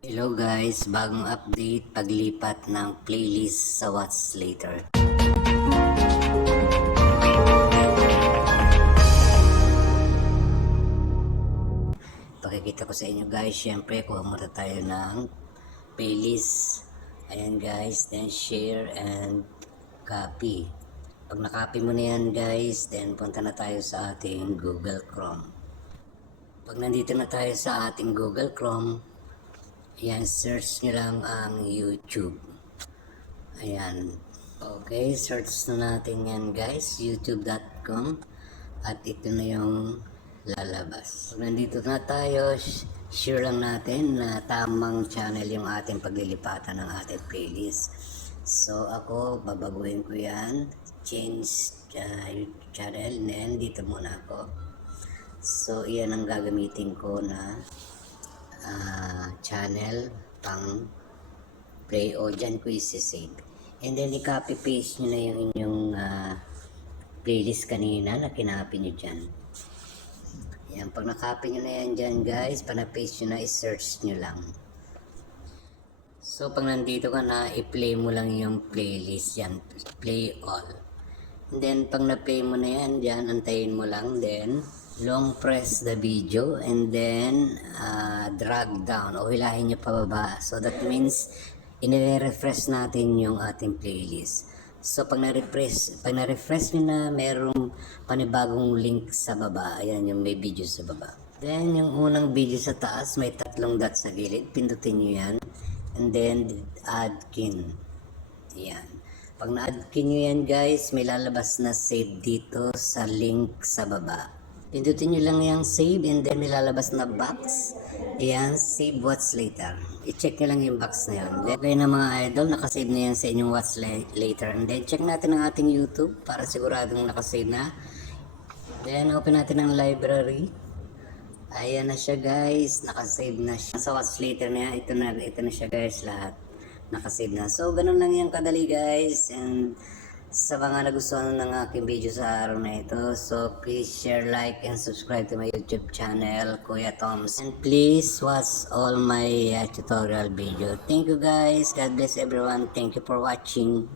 Hello guys, bagong update paglipat ng playlist sa What's Later. Pakikita ko sa inyo guys, syempre kuha muna tayo ng playlist. Ayan guys, then share and copy. Pag nakopy mo na yan guys, then punta na tayo sa ating Google Chrome. Pag nandito na tayo sa ating Google Chrome, ayan, search nyo lang ang YouTube. Ayan. Okay, search na natin yan guys, youtube.com. At ito na yung lalabas. Pag nandito na tayo, share lang natin na tamang channel yung ating paglilipatan ng ating playlist. So ako, babaguhin ko yan. Change channel. And dito muna ako. So iyan ang gagamitin ko na channel pang play o dyan ko isi-save. And then i-copy paste nyo na yung inyong playlist kanina na kinopy nyo dyan. Yan, pag nakopy nyo na yan dyan guys, panapaste nyo na, i-search nyo lang. So pag nandito ka na, i-play mo lang yung playlist yan, play all. And then pag na-play mo na yan dyan, antayin mo lang, then long press the video and then drag down o hilahin nyo pababa. So that means i-refresh natin yung ating playlist. So pag na-refresh nyo na, merong panibagong link sa baba. Ayan yung may video sa baba. Then yung unang video sa taas, may tatlong dot sa gilid. Pindutin nyo yan. And then add kin. Ayan. Pag na-add kin nyo yan guys, may lalabas na save dito sa link sa baba. Pindutin nyo lang yung save and then may lalabas na box. Ayan, save What's Later. I-check nyo lang yung box na yun. Then, okay na mga idol, nakasave na yan sa inyong What's Later. And then, check natin ang ating YouTube para siguradong nakasave na. Then, open natin ang library. Ayan na siya guys, nakasave na siya. Sa What's Later na yan, ito na siya guys lahat. Nakasave na. So, ganun lang yung kadali guys. And sa mga nagustuhan ng aking video sa araw na ito, so please share, like, and subscribe to my YouTube channel, Kuya Toms. And please watch all my tutorial video. Thank you guys. God bless everyone. Thank you for watching.